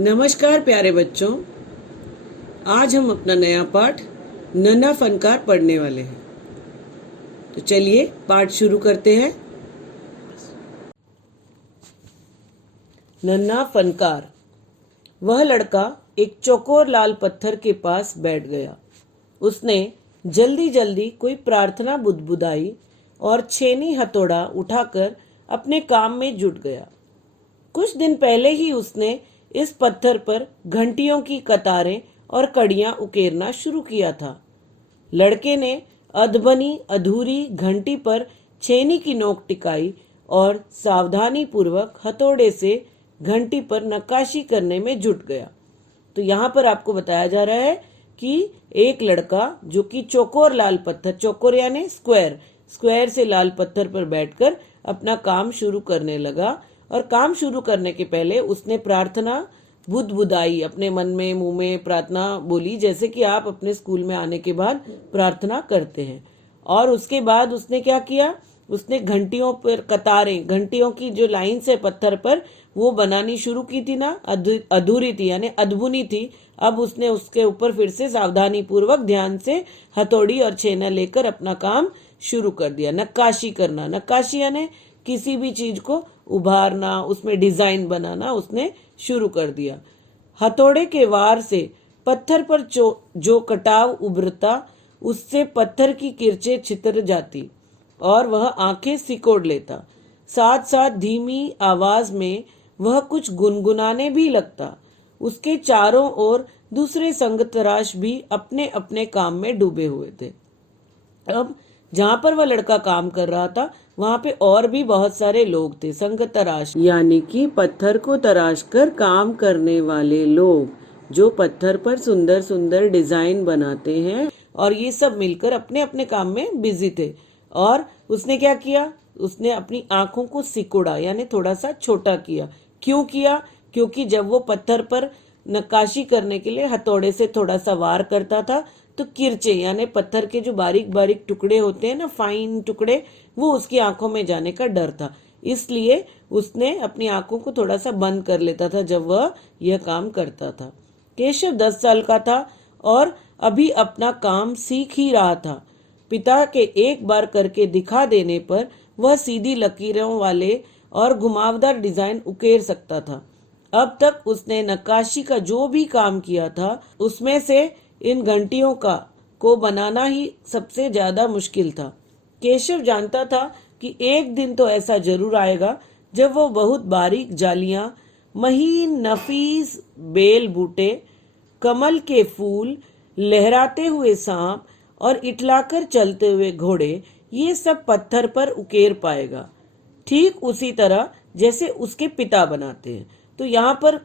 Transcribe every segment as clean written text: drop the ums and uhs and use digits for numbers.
नमस्कार प्यारे बच्चों, आज हम अपना नया पाठ नन्हा फनकार पढ़ने वाले हैं। तो चलिए पाठ शुरू करते हैं। नन्हा फनकार। वह लड़का एक चौकोर लाल पत्थर के पास बैठ गया। उसने जल्दी जल्दी कोई प्रार्थना बुदबुदाई और छेनी हथौड़ा उठाकर अपने काम में जुट गया। कुछ दिन पहले ही उसने इस पत्थर पर घंटियों की कतारें और कड़ियां उकेरना शुरू किया था। लड़के ने अधबनी अधूरी घंटी पर छेनी की नोक टिकाई और सावधानी पूर्वक हथौड़े से घंटी पर नक्काशी करने में जुट गया। तो यहाँ पर आपको बताया जा रहा है कि एक लड़का जो कि चौकोर लाल पत्थर, चौकोर यानी स्क्वायर से लाल पत्थर पर बैठकर अपना काम शुरू करने लगा। और काम शुरू करने के पहले उसने प्रार्थना बुदबुदाई, अपने मन में मुंह में प्रार्थना बोली, जैसे कि आप अपने स्कूल में आने के बाद प्रार्थना करते हैं। और उसके बाद उसने क्या किया, उसने घंटियों पर कतारें, घंटियों की जो लाइन से पत्थर पर वो बनानी शुरू की थी ना, अधूरी थी यानी अधबुनी थी। अब उसने उसके ऊपर फिर से सावधानी पूर्वक ध्यान से हथौड़ी और छेना लेकर अपना काम शुरू कर दिया। नक्काशी करना, नक्काशी यानी किसी भी चीज को उभारना, उसमें डिजाइन बनाना उसने शुरू कर दिया। हथौड़े के वार से पत्थर पर जो कटाव उभरता, उससे पत्थर की किरचें छितर जाती और वह आंखें सिकोड़ लेता। साथ साथ धीमी आवाज में वह कुछ गुनगुनाने भी लगता। उसके चारों ओर दूसरे संगतराश भी अपने अपने काम में डूबे हुए थे। अब जहां पर वह लड़का काम कर रहा था वहां पे और भी बहुत सारे लोग थे। संग तराश यानी कि पत्थर को तराश कर काम करने वाले लोग, जो पत्थर पर सुंदर सुंदर डिजाइन बनाते हैं, और ये सब मिलकर अपने अपने काम में बिजी थे। और उसने क्या किया, उसने अपनी आंखों को सिकुड़ा यानी थोड़ा सा छोटा किया। क्यों किया? क्योंकि जब वो पत्थर पर नक्काशी करने के लिए हथौड़े से थोड़ा सा वार करता था तो किरचे यानी पत्थर के जो बारीक बारीक टुकड़े होते हैं ना, फाइन टुकड़े, वो उसकी आंखों में जाने का डर था। इसलिए उसने अपनी आंखों को थोड़ा सा बंद कर लेता था जब वह यह काम करता था। केशव 10 साल का था और अभी अपना काम सीख ही रहा था। पिता के एक बार करके दिखा देने पर वह सीधी लकीरों वाले और घुमावदार डिजाइन उकेर सकता था। अब तक उसने नक्काशी का जो भी काम किया था उसमें से इन घंटियों को बनाना ही सबसे ज्यादा मुश्किल था। केशव जानता था कि एक दिन तो ऐसा जरूर आएगा जब वो बहुत बारीक जालियां, महीन नफीस बेल बूटे, कमल के फूल, लहराते हुए सांप और इटलाकर चलते हुए घोड़े, ये सब पत्थर पर उकेर पाएगा, ठीक उसी तरह जैसे उसके पिता बनाते हैं। तो यहाँ पर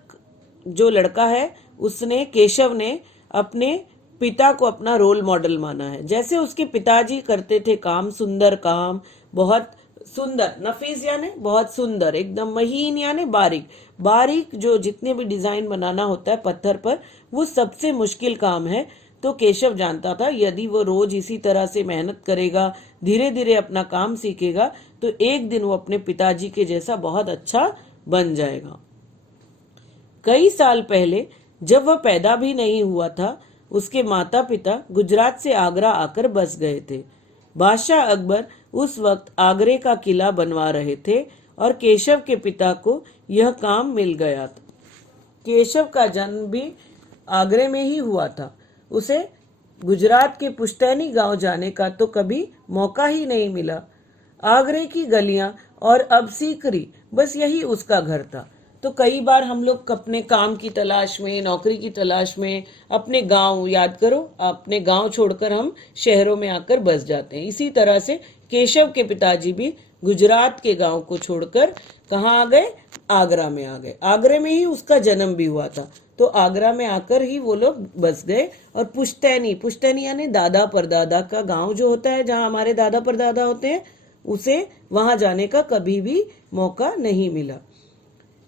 जो लड़का है उसने, केशव ने अपने पिता को अपना रोल मॉडल माना है। जैसे उसके पिताजी करते थे काम, सुंदर काम, बहुत सुंदर, नफीस यानी बहुत सुंदर, एकदम महीन यानी बारीक बारीक, जो जितने भी डिजाइन बनाना होता है पत्थर पर, वो सबसे मुश्किल काम है। तो केशव जानता था यदि वो रोज इसी तरह से मेहनत करेगा, धीरे धीरे अपना काम सीखेगा, तो एक दिन वो अपने पिताजी के जैसा बहुत अच्छा बन जाएगा। कई साल पहले जब वह पैदा भी नहीं हुआ था, उसके माता पिता गुजरात से आगरा आकर बस गए थे। बादशाह अकबर उस वक्त आगरे का किला बनवा रहे थे और केशव के पिता को यह काम मिल गया था। केशव का जन्म भी आगरे में ही हुआ था। उसे गुजरात के पुश्तैनी गांव जाने का तो कभी मौका ही नहीं मिला। आगरे की गलियां और अब सीकरी, बस यही उसका घर था। तो कई बार हम लोग अपने काम की तलाश में, नौकरी की तलाश में अपने गांव, याद करो, अपने गांव छोड़कर हम शहरों में आकर बस जाते हैं। इसी तरह से केशव के पिताजी भी गुजरात के गांव को छोड़कर कहाँ आ गए? आगरा में आ गए। आगरे में ही उसका जन्म भी हुआ था, तो आगरा में आकर ही वो लोग बस गए। और पुश्तैनी यानी दादा परदादा का गांव जो होता है, जहाँ हमारे दादा परदादा होते हैं, उसे वहां जाने का कभी भी मौका नहीं मिला।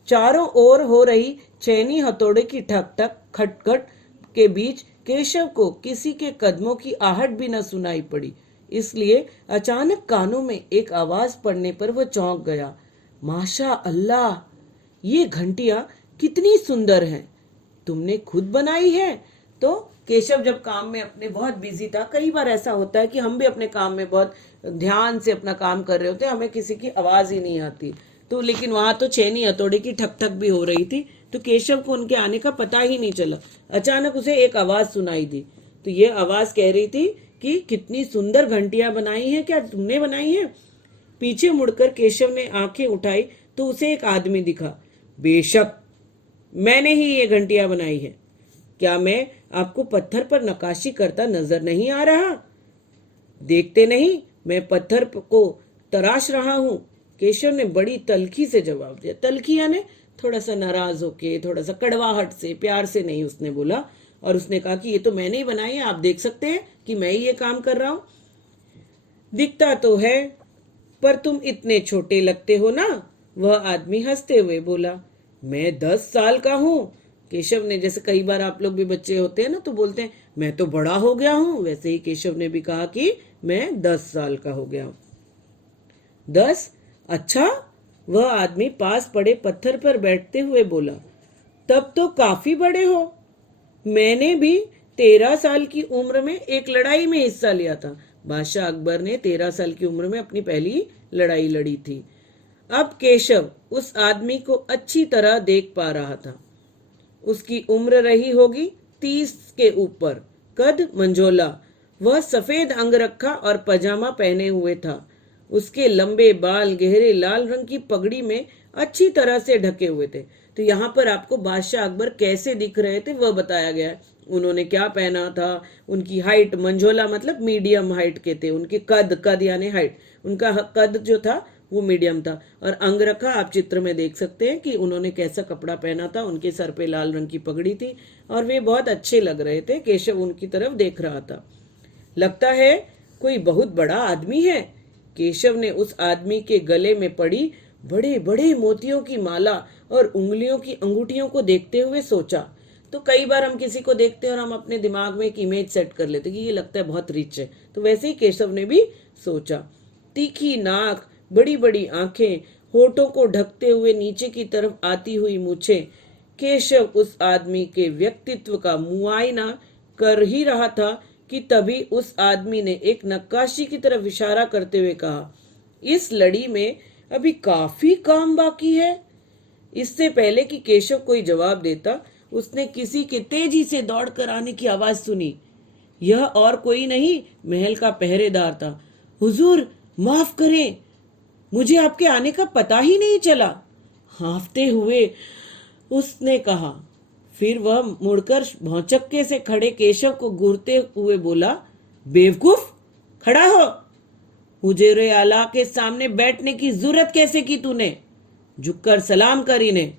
चारों ओर हो रही छेनी हथौड़े की ठक ठक खटखट के बीच केशव को किसी के कदमों की आहट भी न सुनाई पड़ी। इसलिए अचानक कानों में एक आवाज पड़ने पर वह चौंक गया। माशा अल्लाह, ये घंटियां कितनी सुंदर हैं। तुमने खुद बनाई है? तो केशव जब काम में अपने बहुत बिजी था, कई बार ऐसा होता है कि हम भी अपने काम में बहुत ध्यान से अपना काम कर रहे होते हैं, हमें किसी की आवाज ही नहीं आती, तो लेकिन वहां तो छेनी हथौड़े की ठक ठक भी हो रही थी, तो केशव को उनके आने का पता ही नहीं चला। अचानक उसे एक आवाज सुनाई दी, तो ये आवाज कह रही थी कि कितनी सुंदर घंटियां बनाई हैं, क्या तुमने बनाई है? पीछे मुड़कर केशव ने आंखें उठाई तो उसे एक आदमी दिखा। बेशक, मैंने ही ये घंटियां बनाई है। क्या मैं आपको पत्थर पर नक्काशी करता नजर नहीं आ रहा? देखते नहीं, मैं पत्थर को तराश रहा हूं। केशव ने बड़ी तल्खी से जवाब दिया। तल्खी यानी थोड़ा सा नाराज होके, थोड़ा सा कड़वाहट से, प्यार से नहीं उसने बोला, और उसने कहा कि ये तो मैंने ही बनाई है, आप देख सकते हैं कि मैं ही ये काम कर रहा हूं। दिखता तो है, पर तुम इतने छोटे लगते हो ना। वह आदमी हंसते हुए बोला। मैं 10 साल का हूं। केशव ने, जैसे कई बार आप लोग भी बच्चे होते हैं ना तो बोलते हैं मैं तो बड़ा हो गया हूं, वैसे ही केशव ने भी कहा कि मैं 10 साल का हो गया हूं। 10? अच्छा? वह आदमी पास पड़े पत्थर पर बैठते हुए बोला। तब तो काफी बड़े हो। मैंने भी 13 साल की उम्र में एक लड़ाई में हिस्सा लिया था। बादशाह अकबर ने 13 साल की उम्र में अपनी पहली लड़ाई लड़ी थी। अब केशव उस आदमी को अच्छी तरह देख पा रहा था। उसकी उम्र रही होगी 30 के ऊपर, कद मंझोला। वह सफेद अंगरखा और पजामा पहने हुए था। उसके लंबे बाल गहरे लाल रंग की पगड़ी में अच्छी तरह से ढके हुए थे। तो यहाँ पर आपको बादशाह अकबर कैसे दिख रहे थे वह बताया गया है। उन्होंने क्या पहना था, उनकी हाइट, मंझोला मतलब मीडियम हाइट के थे, उनके कद यानी हाइट, उनका कद जो था वो मीडियम था। और अंगरखा आप चित्र में देख सकते हैं कि उन्होंने कैसा कपड़ा पहना था, उनके सर पे लाल रंग की पगड़ी थी और वे बहुत अच्छे लग रहे थे। केशव उनकी तरफ देख रहा था। लगता है कोई बहुत बड़ा आदमी है। केशव ने उस आदमी के गले में पड़ी बड़े बड़े मोतियों की माला और उंगलियों की अंगूठियों को देखते हुए सोचा। तो कई बार हम किसी को देखते हैं और हम अपने दिमाग में एक इमेज सेट कर लेते कि ये लगता है बहुत रिच है, तो वैसे ही केशव ने भी सोचा। तीखी नाक, बड़ी बड़ी आंखें, होठों को ढकते हुए नीचे की तरफ आती हुई मूछें। केशव उस आदमी के व्यक्तित्व का मुआयना कर ही रहा था कि तभी उस आदमी ने एक नक्काशी की तरफ इशारा करते हुए कहा, इस लड़ी में अभी काफी काम बाकी है। इससे पहले कि केशव कोई जवाब देता, उसने किसी के तेजी से दौड़कर आने की आवाज सुनी। यह और कोई नहीं, महल का पहरेदार था। हुजूर, माफ करें, मुझे आपके आने का पता ही नहीं चला, हाँफते हुए उसने कहा। फिर वह मुड़कर भौचक्के से खड़े केशव को घूरते हुए बोला, बेवकूफ, खड़ा हो। हुजूर आला के सामने बैठने की जरूरत कैसे की तूने? झुककर सलाम कर इन्हें।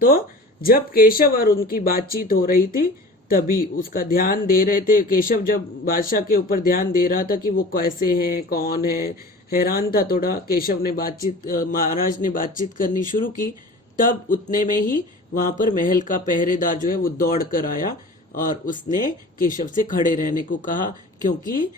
तो जब केशव और उनकी बातचीत हो रही थी तभी उसका ध्यान दे रहे थे। केशव जब बादशाह के ऊपर ध्यान दे रहा था कि वो कैसे हैं, कौन है, हैरान था थोड़ा। केशव ने महाराज ने बातचीत करनी शुरू की, तब उतने में ही वहां पर महल का पहरेदार जो है वो दौड़ कर आया और उसने केशव से खड़े रहने को कहा, क्योंकि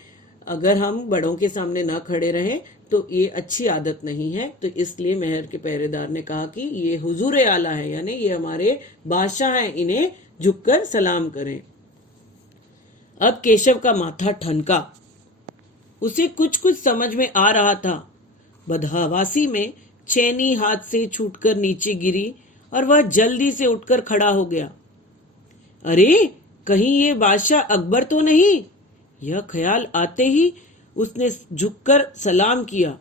अगर हम बड़ों के सामने ना खड़े रहें तो ये अच्छी आदत नहीं है। तो इसलिए महल के पहरेदार ने कहा कि ये हुजूर आला है, यानी ये हमारे बादशाह हैं, इन्हें झुककर सलाम करें। अब केशव का माथा ठनका। उसे कुछ कुछ समझ में आ रहा था। बदहवासी में चैनी हाथ से छूटकर नीचे गिरी और वह जल्दी से उठकर खड़ा हो गया। अरे, कहीं ये बादशाह अकबर तो नहीं? यह ख्याल आते ही उसने झुककर सलाम किया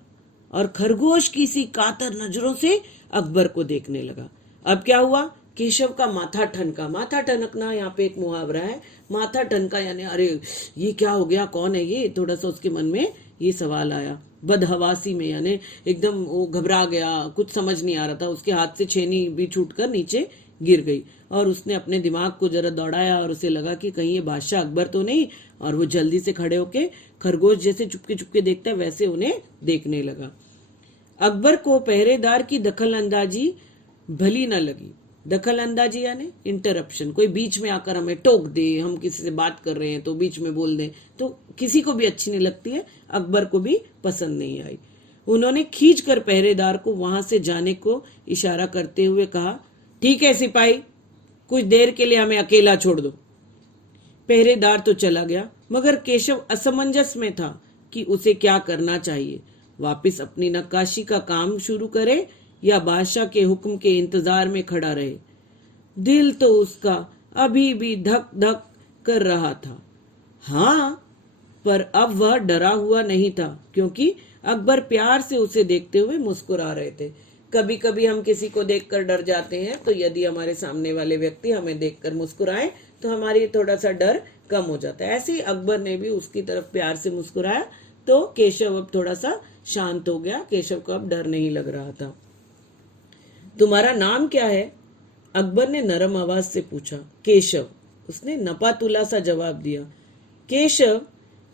और खरगोश की सी कातर नजरों से अकबर को देखने लगा। अब क्या हुआ? केशव का माथा ठनका। माथा ठनकना यहाँ पे एक मुहावरा है। माथा ठनका यानी अरे ये क्या हो गया, कौन है ये? थोड़ा सा उसके मन में ये सवाल आया। बदहवासी में यानी एकदम वो घबरा गया, कुछ समझ नहीं आ रहा था। उसके हाथ से छेनी भी छूटकर नीचे गिर गई और उसने अपने दिमाग को जरा दौड़ाया और उसे लगा कि कहीं ये बादशाह अकबर तो नहीं। और वो जल्दी से खड़े होके खरगोश जैसे चुपके चुपके देखता है वैसे उन्हें देखने लगा। अकबर को पहरेदार की दखल अंदाजी भली न लगी। दखल अंदाजी यानी इंटरप्शन, कोई बीच में आकर हमें टोक दे, हम किसी से बात कर रहे हैं तो बीच में बोल दें, तो किसी को भी अच्छी नहीं लगती है। अकबर को भी पसंद नहीं आई। उन्होंने खींचकर पहरेदार को वहां से जाने को इशारा करते हुए कहा, ठीक है सिपाही, कुछ देर के लिए हमें अकेला छोड़ दो। पहरेदार तो चला गया, मगर केशव असमंजस में था कि उसे क्या करना चाहिए, वापस अपनी नक्काशी का काम शुरू करे या बादशाह के हुक्म के इंतजार में खड़ा रहे। दिल तो उसका अभी भी धक धक कर रहा था। हाँ, पर अब वह डरा हुआ नहीं था, क्योंकि अकबर प्यार से उसे देखते हुए मुस्कुरा रहे थे। कभी कभी हम किसी को देखकर डर जाते हैं, तो यदि हमारे सामने वाले व्यक्ति हमें देखकर मुस्कुराए तो हमारी थोड़ा सा डर कम हो जाता है। ऐसे ही अकबर ने भी उसकी तरफ प्यार से मुस्कुराया, तो केशव अब थोड़ा सा शांत हो गया। केशव को अब डर नहीं लग रहा था। तुम्हारा नाम क्या है? अकबर ने नरम आवाज से पूछा। केशव, उसने नपातुला सा जवाब दिया। केशव,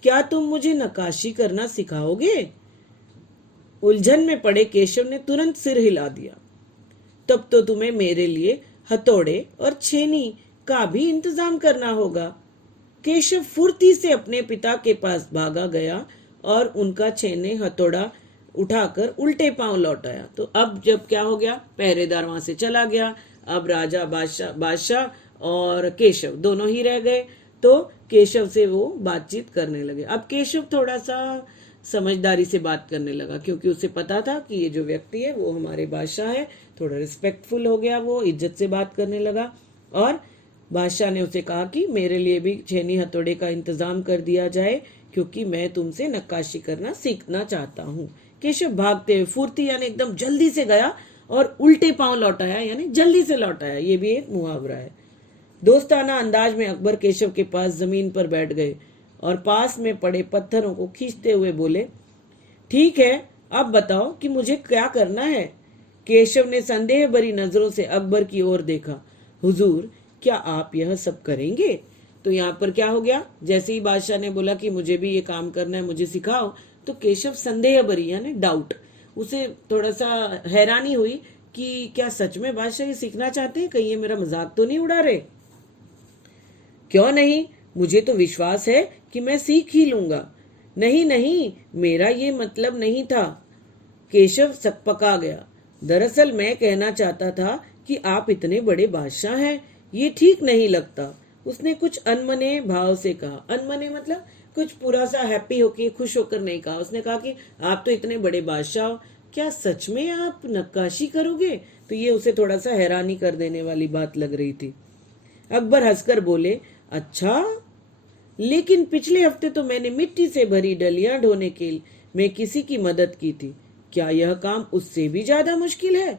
क्या तुम मुझे नक्काशी करना सिखाओगे? उलझन में पड़े केशव ने तुरंत सिर हिला दिया। तब तो तुम्हें मेरे लिए हथौड़े और छेनी का भी इंतजाम करना होगा। केशव फुर्ती से अपने पिता के पास भागा गया और उनका छेने हथौड़ा उठाकर उल्टे पांव लौट आया। तो अब जब क्या हो गया, पहरेदार वहां से चला गया। अब राजा, बादशाह और केशव दोनों ही रह गए। तो केशव से वो बातचीत करने लगे। अब केशव थोड़ा सा समझदारी से बात करने लगा, क्योंकि उसे पता था कि ये जो व्यक्ति है वो हमारे बादशाह है। थोड़ा रिस्पेक्टफुल हो गया, वो इज्जत से बात करने लगा। और बादशाह ने उसे कहा कि मेरे लिए भी छेनी हथौड़े का इंतजाम कर दिया जाए, क्योंकि मैं तुमसे नक्काशी करना सीखना चाहता हूँ। केशव भागते हुए फुर्ती यानी एकदम जल्दी से गया और उल्टे पांव लौट आया, यानी जल्दी से लौट आया। ये भी एक मुहावरा है। दोस्ताना अंदाज में अकबर केशव के पास जमीन पर बैठ गए और पास में पड़े पत्थरों को खींचते हुए बोले, ठीक है, अब बताओ कि मुझे क्या करना है। केशव ने संदेह भरी नजरों से अकबर की ओर देखा। हुजूर, क्या आप यह सब करेंगे? तो यहाँ पर क्या हो गया, जैसे ही बादशाह ने बोला कि मुझे भी ये काम करना है, मुझे सिखाओ, तो केशव संदेह भरी यानी डाउट, उसे थोड़ा सा हैरानी हुई कि क्या सच में बादशाह ये सीखना चाहते हैं, कहीं ये मेरा मजाक तो नहीं उड़ा रहे। क्यों नहीं, मुझे तो विश्वास है कि मैं सीख ही लूंगा। नहीं नहीं, मेरा ये मतलब नहीं था। केशव सकपका गया। दरअसल मैं कहना चाहता था कि आप इतने बड़े बादशाह हैं, ये ठीक नहीं लगता। उसने कुछ अनमने भाव से कहा। अनमने मतलब कुछ पूरा सा हैप्पी होके, खुश होकर नहीं कहा। उसने कहा कि आप तो इतने बड़े बादशाह हो, क्या सच में आप नक्काशी करोगे? तो ये उसे थोड़ा सा हैरानी कर देने वाली बात लग रही थी। अकबर हंसकर बोले, अच्छा, लेकिन पिछले हफ्ते तो मैंने मिट्टी से भरी डलियां ढोने के में किसी की मदद की थी। क्या यह काम उससे भी ज्यादा मुश्किल है?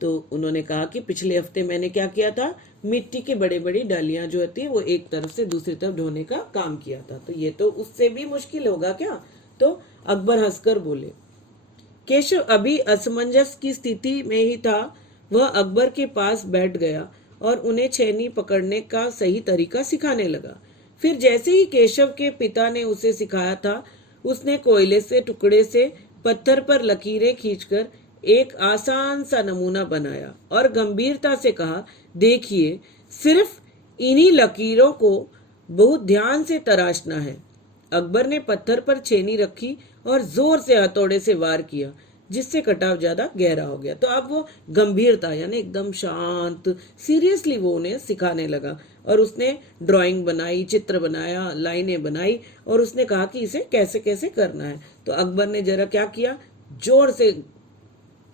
तो उन्होंने कहा कि पिछले हफ्ते मैंने क्या किया था, मिट्टी के बड़े बड़ी डालियां जो होती है वो एक तरफ से दूसरी तरफ ढोने का काम किया था। तो ये तो उससे भी मुश्किल होगा क्या? तो अकबर हंसकर बोले। केशव अभी असमंजस की स्थिति में ही था। वह अकबर के पास बैठ गया और उन्हें छेनी पकड़ने का सही तरीका सिखाने लगा। फिर जैसे ही केशव के पिता ने उसे सिखाया था, उसने कोयले से टुकड़े से पत्थर पर लकीरें खींचकर एक आसान सा नमूना बनाया और गंभीरता से कहा, देखिए, सिर्फ इन्हीं लकीरों को बहुत ध्यान से तराशना है। अकबर ने पत्थर पर छेनी रखी और जोर से हथौड़े से वार किया, जिससे कटाव ज्यादा गहरा हो गया। तो अब वो गंभीरता यानी एकदम शांत, सीरियसली वो उन्हें सिखाने लगा। और उसने ड्राइंग बनाई, चित्र बनाया, लाइनें बनाई और उसने कहा कि इसे कैसे कैसे करना है। तो अकबर ने जरा क्या किया, जोर से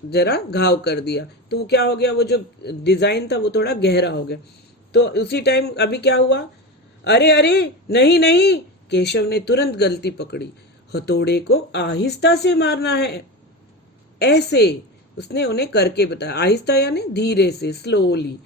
जरा घाव कर दिया। तो वो क्या हो गया, वो जो डिजाइन था वो थोड़ा गहरा हो गया। तो उसी टाइम अभी क्या हुआ, अरे अरे, नहीं नहीं, केशव ने तुरंत गलती पकड़ी। हथौड़े को आहिस्ता से मारना है, ऐसे। उसने उन्हें करके बताया। आहिस्ता यानी धीरे से, स्लोली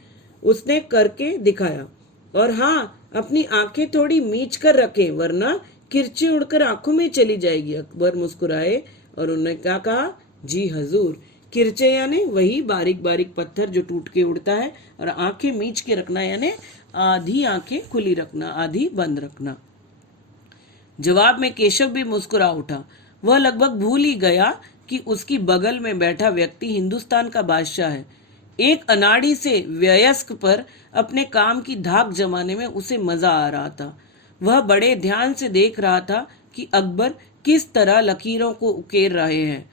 उसने करके दिखाया। और हाँ, अपनी आंखें थोड़ी मीच कर रखें, वरना किरचे उड़कर आंखों में चली जाएगी। अकबर मुस्कुराए और उन्होंने क्या कहा, जी हजूर। किरचे यानी वही बारीक बारीक पत्थर जो टूट के उड़ता है, और आंखें मीच के रखना यानी आधी आंखें खुली रखना, आधी बंद रखना। जवाब में केशव भी मुस्कुरा उठा। वह लगभग भूल ही गया कि उसकी बगल में बैठा व्यक्ति हिंदुस्तान का बादशाह है। एक अनाड़ी से वयस्क पर अपने काम की धाक जमाने में उसे मजा आ रहा था। वह बड़े ध्यान से देख रहा था कि अकबर किस तरह लकीरों को उकेर रहे हैं।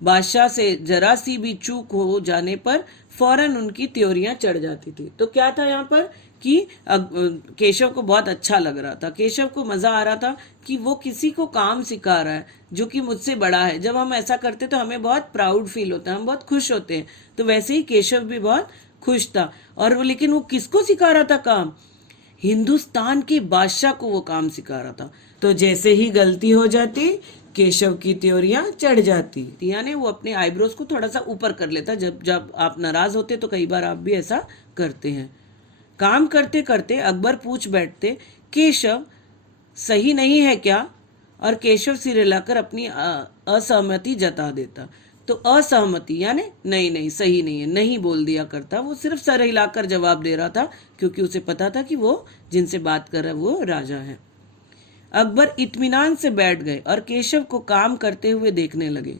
बादशाह से जरा सी भी चूक हो जाने पर फौरन उनकी त्योरियां चढ़ जाती थी। तो क्या था यहाँ पर कि केशव को बहुत अच्छा लग रहा था, केशव को मजा आ रहा था कि वो किसी को काम सिखा रहा है जो कि मुझसे बड़ा है। जब हम ऐसा करते तो हमें बहुत प्राउड फील होता है, हम बहुत खुश होते हैं। तो वैसे ही केशव भी बहुत खुश था। और वो, लेकिन वो किसको सिखा रहा था काम? हिंदुस्तान के बादशाह को वो काम सिखा रहा था। तो जैसे ही गलती हो जाती, केशव की त्योरियां चढ़ जाती। यानी वो अपने आईब्रोज को थोड़ा सा ऊपर कर लेता। जब जब आप नाराज होते तो कई बार आप भी ऐसा करते हैं। काम करते करते अकबर पूछ बैठते, केशव सही नहीं है क्या? और केशव सिर हिलाकर अपनी असहमति जता देता। तो असहमति यानी नहीं नहीं सही नहीं है, नहीं बोल दिया करता। वो सिर्फ सर हिलाकर जवाब दे रहा था, क्योंकि उसे पता था कि वो जिनसे बात कर रहा है वो राजा है। अकबर इत्मीनान से बैठ गए और केशव को काम करते हुए देखने लगे।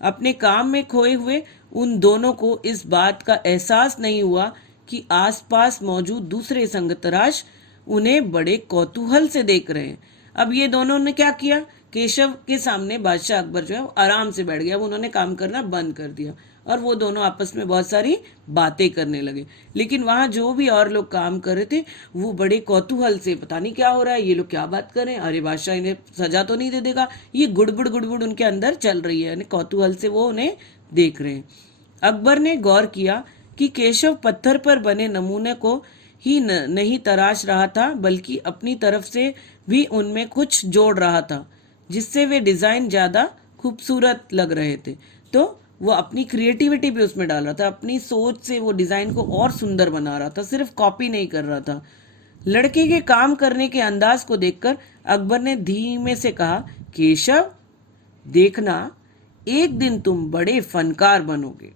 अपने काम में खोए हुए उन दोनों को इस बात का एहसास नहीं हुआ कि आसपास मौजूद दूसरे संगतराश उन्हें बड़े कौतूहल से देख रहे हैं। अब ये दोनों ने क्या किया? केशव के सामने बादशाह अकबर जो है वो आराम से बैठ गया। वो उन्होंने काम करना बंद कर दिया और वो दोनों आपस में बहुत सारी बातें करने लगे। लेकिन वहां जो भी और लोग काम कर रहे थे वो बड़े कौतूहल से, पता नहीं क्या हो रहा है, ये लोग क्या बात कर रहे हैं, अरे बादशाह इन्हें सजा तो नहीं दे देगा, ये गुड़बुड़ गुड़बुड़ उनके अंदर चल रही है। कौतूहल से वो उन्हें देख रहे हैं। अकबर ने गौर किया कि केशव पत्थर पर बने नमूने को ही नहीं तराश रहा था, बल्कि अपनी तरफ से भी उनमें कुछ जोड़ रहा था, जिससे वे डिजाइन ज्यादा खूबसूरत लग रहे थे। तो वो अपनी क्रिएटिविटी भी उसमें डाल रहा था, अपनी सोच से वो डिजाइन को और सुंदर बना रहा था, सिर्फ कॉपी नहीं कर रहा था। लड़के के काम करने के अंदाज को देखकर अकबर ने धीमे से कहा, केशव देखना, एक दिन तुम बड़े फनकार बनोगे।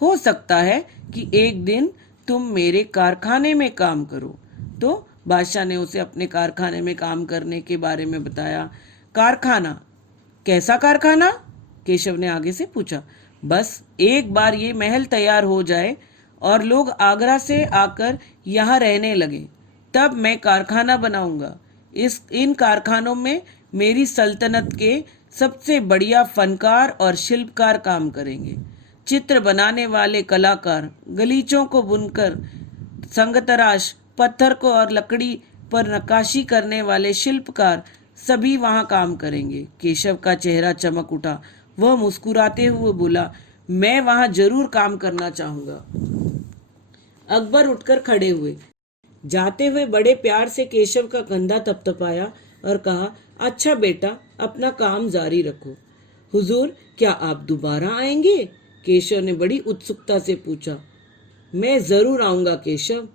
हो सकता है कि एक दिन तुम मेरे कारखाने में काम करो। तो बादशाह ने उसे अपने कारखाने में काम करने के बारे में बताया। कारखाना? कैसा कारखाना? केशव ने आगे से पूछा। बस एक बार ये महल तैयार हो जाए और लोग आगरा से आकर यहाँ रहने लगे, तब मैं कारखाना बनाऊंगा। इन कारखानों में मेरी सल्तनत के सबसे बढ़िया फनकार और शिल्पकार काम करेंगे। चित्र बनाने वाले कलाकार, गलीचों को बुनकर संगतराश, पत्थर को और लकड़ी पर नक्काशी करने वाले शिल्पकार सभी वहां काम करेंगे। केशव का चेहरा चमक उठा। वह मुस्कुराते हुए बोला, मैं वहां जरूर काम करना चाहूंगा। अकबर उठकर खड़े हुए। जाते हुए बड़े प्यार से केशव का कंधा थपथपाया और कहा, अच्छा बेटा, अपना काम जारी रखो। हुजूर, क्या आप दोबारा आएंगे? केशव ने बड़ी उत्सुकता से पूछा। मैं जरूर आऊंगा केशव।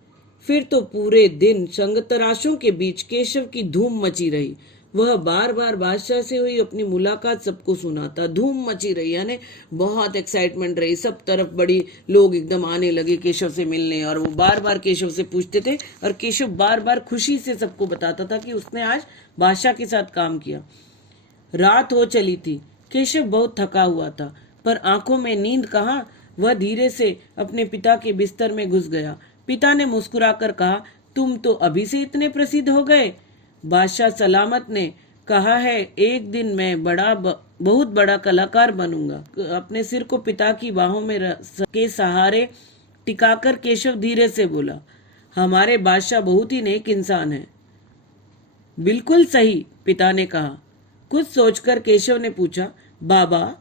फिर तो पूरे दिन संगतराशों के बीच केशव की धूम मची रही। वह बार बार बादशाह से हुई अपनी मुलाकात सबको सुनाता। धूम मची रही, यानी बहुत एक्साइटमेंट रही। सब तरफ बड़ी लोग एकदम आने लगे केशव से मिलने, और वो बार बार केशव से पूछते थे और केशव बार बार खुशी से सबको बताता था कि उसने आज बादशाह के साथ काम किया। रात हो चली थी। केशव बहुत थका हुआ था, पर आंखों में नींद कहाँ। वह धीरे से अपने पिता के बिस्तर में घुस गया। पिता ने मुस्कुराकर कहा, तुम तो अभी से इतने प्रसिद्ध हो गए। बादशाह सलामत ने कहा है, एक दिन मैं बहुत बड़ा कलाकार बनूंगा। अपने सिर को पिता की बाहों में के सहारे टिकाकर केशव धीरे से बोला, हमारे बादशाह बहुत ही नेक इंसान है। बिल्कुल सही, पिता ने कहा। कुछ सोचकर केशव ने पूछा, बाबा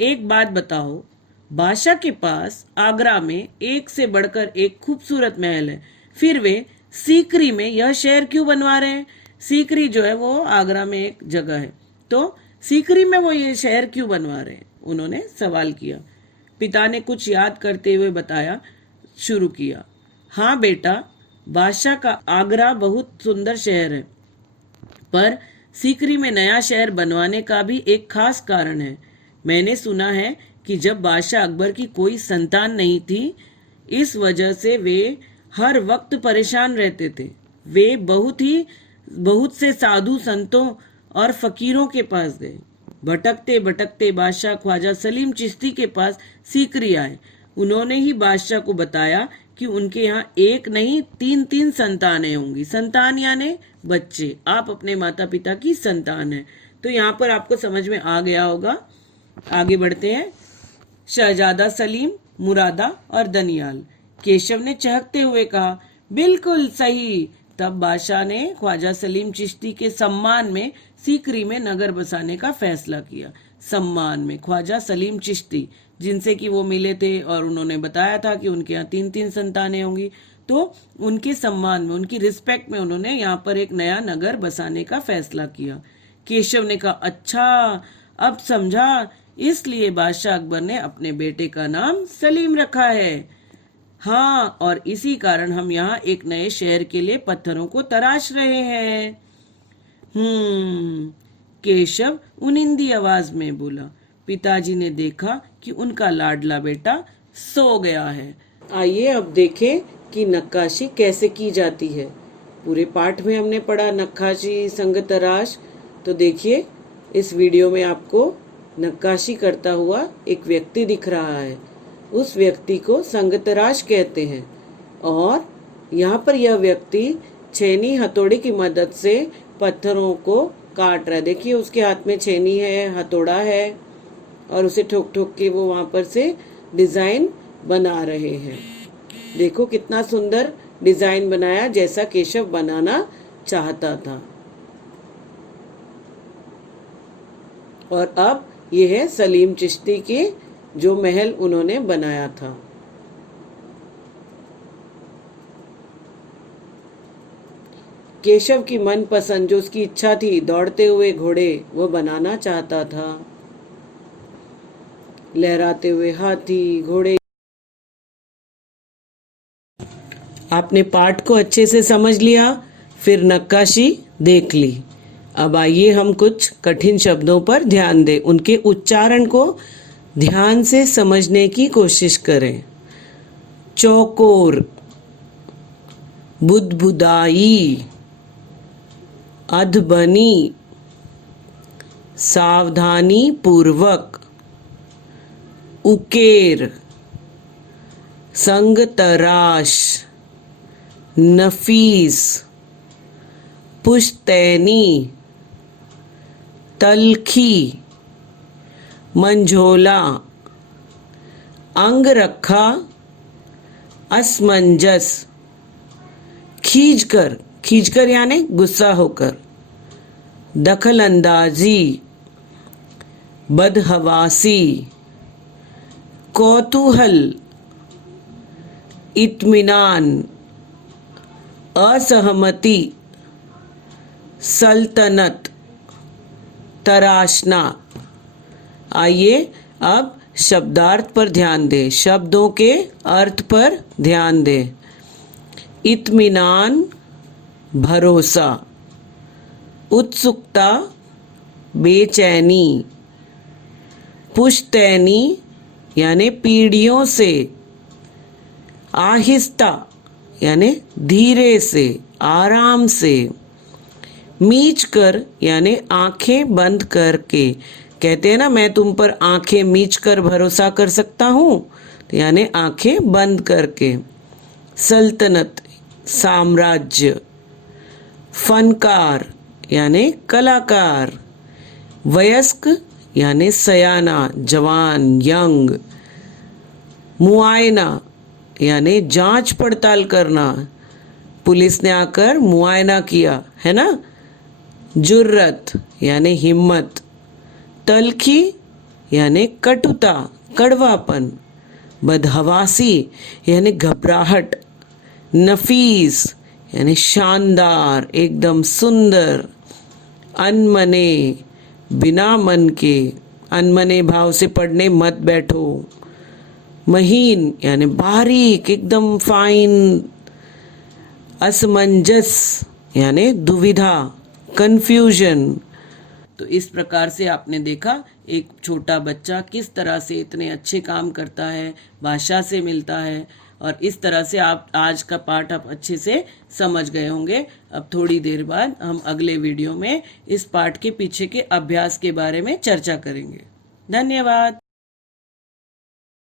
एक बात बताओ, बादशाह के पास आगरा में एक से बढ़कर एक खूबसूरत महल है, फिर वे सीकरी में यह शहर क्यों बनवा रहे हैं? सीकरी जो है वो आगरा में एक जगह है, तो सीकरी में वो ये शहर क्यों बनवा रहे हैं? उन्होंने सवाल किया। पिता ने कुछ याद करते हुए बताया, शुरू किया, हाँ बेटा, बादशाह का आगरा बहुत सुंदर शहर है, पर सीकरी में नया शहर बनवाने का भी एक खास कारण है। मैंने सुना है कि जब बादशाह अकबर की कोई संतान नहीं थी, इस वजह से वे हर वक्त परेशान रहते थे। वे बहुत से साधु संतों और फकीरों के पास गए। भटकते भटकते बादशाह ख्वाजा सलीम चिश्ती के पास सीकरी आए। उन्होंने ही बादशाह को बताया कि उनके यहाँ एक नहीं 3 संतानें होंगी। संतान यानी बच्चे। आप अपने माता पिता की संतान हैं। तो यहाँ पर आपको समझ में आ गया होगा। आगे बढ़ते हैं। शहजादा सलीम मुरादा और दनियाल। केशव ने चहकते हुए कहा, बिल्कुल सही। तब बादशाह ने ख्वाजा सलीम चिश्ती के सम्मान में सीकरी में नगर बसाने का फैसला किया। सम्मान में ख्वाजा सलीम चिश्ती, जिनसे कि वो मिले थे और उन्होंने बताया था कि उनके यहाँ 3-3 संतानें होंगी, तो उनके सम्मान में, उनकी रिस्पेक्ट में उन्होंने यहाँ पर एक नया नगर बसाने का फैसला किया। केशव ने कहा, अच्छा अब समझा, इसलिए बादशाह अकबर ने अपने बेटे का नाम सलीम रखा है। हाँ, और इसी कारण हम यहाँ एक नए शहर के लिए पत्थरों को तराश रहे हैं। केशव उनिंदी आवाज में बोला। पिताजी ने देखा कि उनका लाडला बेटा सो गया है। आइए अब देखें कि नक्काशी कैसे की जाती है। पूरे पाठ में हमने पढ़ा नक्काशी, संग तराश। तो देखिए, इस वीडियो में आपको नक्काशी करता हुआ एक व्यक्ति दिख रहा है। उस व्यक्ति को संगतराश कहते हैं और यहाँ पर यह व्यक्ति छेनी हथौड़ी की मदद से पत्थरों को काट रहा है। देखिए, उसके हाथ में छेनी है, हथौड़ा है और उसे ठोक ठोक के वो वहाँ पर से डिजाइन बना रहे हैं। देखो कितना सुंदर डिजाइन बनाया, जैसा केशव बनाना चाहता था। और अब यह है सलीम चिश्ती के जो महल उन्होंने बनाया था। केशव की मनपसंद, जो उसकी इच्छा थी, दौड़ते हुए घोड़े, वो बनाना चाहता था। लहराते हुए हाथी, घोड़े। आपने पाठ को अच्छे से समझ लिया, फिर नक्काशी देख ली। अब आइए हम कुछ कठिन शब्दों पर ध्यान दें, उनके उच्चारण को ध्यान से समझने की कोशिश करें। चौकोर, बुदबुदाई, अधबनी, सावधानी पूर्वक, उकेर, संगतराश, नफीस, पुश्तैनी, तलखी, मंझोला, अंगरखा, असमंजस, खींचकर, खींचकर यानी गुस्सा होकर, दखलंदाजी, बदहवासी, कौतूहल, इत्मीनान, असहमति, सल्तनत, तराशना। आइए अब शब्दार्थ पर ध्यान दें, शब्दों के अर्थ पर ध्यान दें। इत्मीनान, भरोसा, उत्सुकता, बेचैनी, पुश्तैनी यानी पीढ़ियों से, आहिस्ता यानी धीरे से, आराम से, मीच कर यानी आंखें बंद करके। कहते हैं ना, मैं तुम पर आंखें मीच कर भरोसा कर सकता हूँ, तो यानी आंखें बंद करके। सल्तनत, साम्राज्य। फनकार यानी कलाकार। वयस्क यानी सयाना, जवान, यंग। मुआयना यानी जांच पड़ताल करना, पुलिस ने आकर मुआयना किया, है ना। जुर्रत यानी हिम्मत। तलखी यानी कटुता, कड़वापन। बदहवासी यानी घबराहट। नफीस यानी शानदार, एकदम सुंदर। अनमने, बिना मन के, अनमने भाव से पढ़ने मत बैठो। महीन यानी बारीक, एकदम फाइन। असमंजस यानी दुविधा, कंफ्यूजन। तो इस प्रकार से आपने देखा एक छोटा बच्चा किस तरह से इतने अच्छे काम करता है, भाषा से मिलता है, और इस तरह से आप आज का पाठ आप अच्छे से समझ गए होंगे। अब थोड़ी देर बाद हम अगले वीडियो में इस पाठ के पीछे के अभ्यास के बारे में चर्चा करेंगे। धन्यवाद।